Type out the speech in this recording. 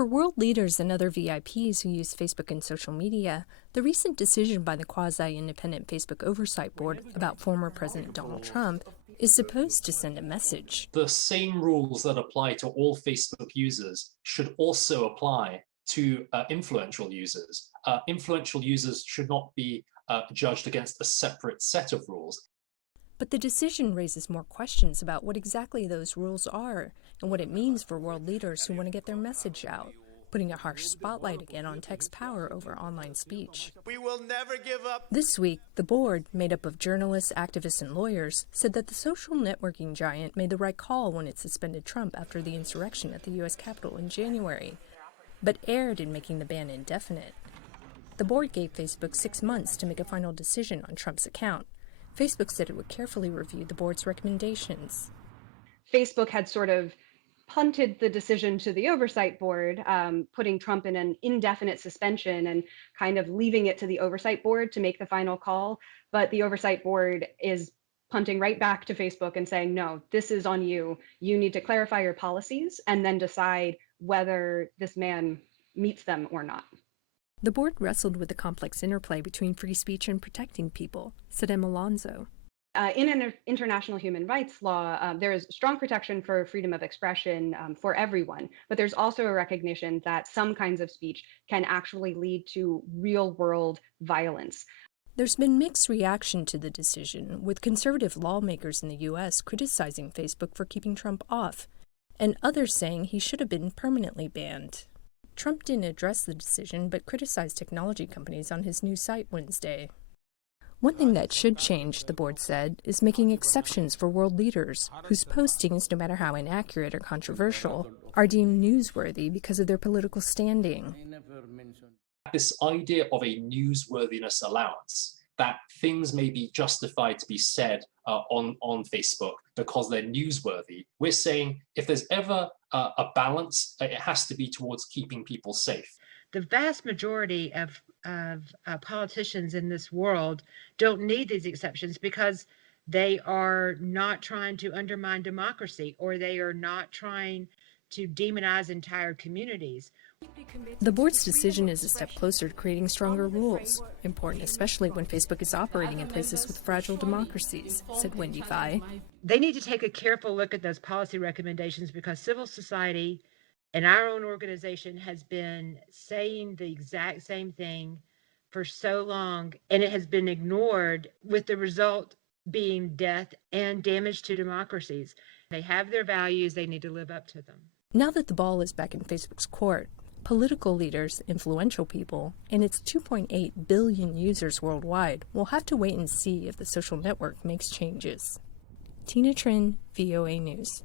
For world leaders and other VIPs who use Facebook and social media, the recent decision by the quasi-independent Facebook Oversight Board about former President Donald Trump is supposed to send a message. The same rules that apply to all Facebook users should also apply to influential users. Influential users should not be judged against a separate set of rules. But the decision raises more questions about what exactly those rules are and what it means for world leaders who want to get their message out, putting a harsh spotlight again on tech's power over online speech. We will never give up. This week, the board, made up of journalists, activists, and lawyers, said that the social networking giant made the right call when it suspended Trump after the insurrection at the U.S. Capitol in January, but erred in making the ban indefinite. The board gave Facebook 6 months to make a final decision on Trump's account. Facebook said it would carefully review the board's recommendations. Facebook had sort of punted the decision to the oversight board, putting Trump in an indefinite suspension and kind of leaving it to the oversight board to make the final call. But the oversight board is punting right back to Facebook and saying, no, this is on you. You need to clarify your policies and then decide whether this man meets them or not. The board wrestled with the complex interplay between free speech and protecting people, said Emma Alonso. In international human rights law, there is strong protection for freedom of expression for everyone, but there's also a recognition that some kinds of speech can actually lead to real-world violence. There's been mixed reaction to the decision, with conservative lawmakers in the U.S. criticizing Facebook for keeping Trump off, and others saying he should have been permanently banned. Trump didn't address the decision, but criticized technology companies on his new site Wednesday. One thing that should change, the board said, is making exceptions for world leaders, whose postings, no matter how inaccurate or controversial, are deemed newsworthy because of their political standing. This idea of a newsworthiness allowance, that things may be justified to be said on Facebook because they're newsworthy. We're saying if there's ever a balance, it has to be towards keeping people safe. The vast majority of politicians in this world don't need these exceptions because they are not trying to undermine democracy, or they are not trying to demonize entire communities. The board's decision is a step closer to creating stronger rules, important especially when Facebook is operating in places with fragile democracies, said Wendy Fye. They need to take a careful look at those policy recommendations because civil society and our own organization has been saying the exact same thing for so long, and it has been ignored, with the result being death and damage to democracies. They have their values, they need to live up to them. Now that the ball is back in Facebook's court, political leaders, influential people, and its 2.8 billion users worldwide will have to wait and see if the social network makes changes. Tina Trin, VOA News.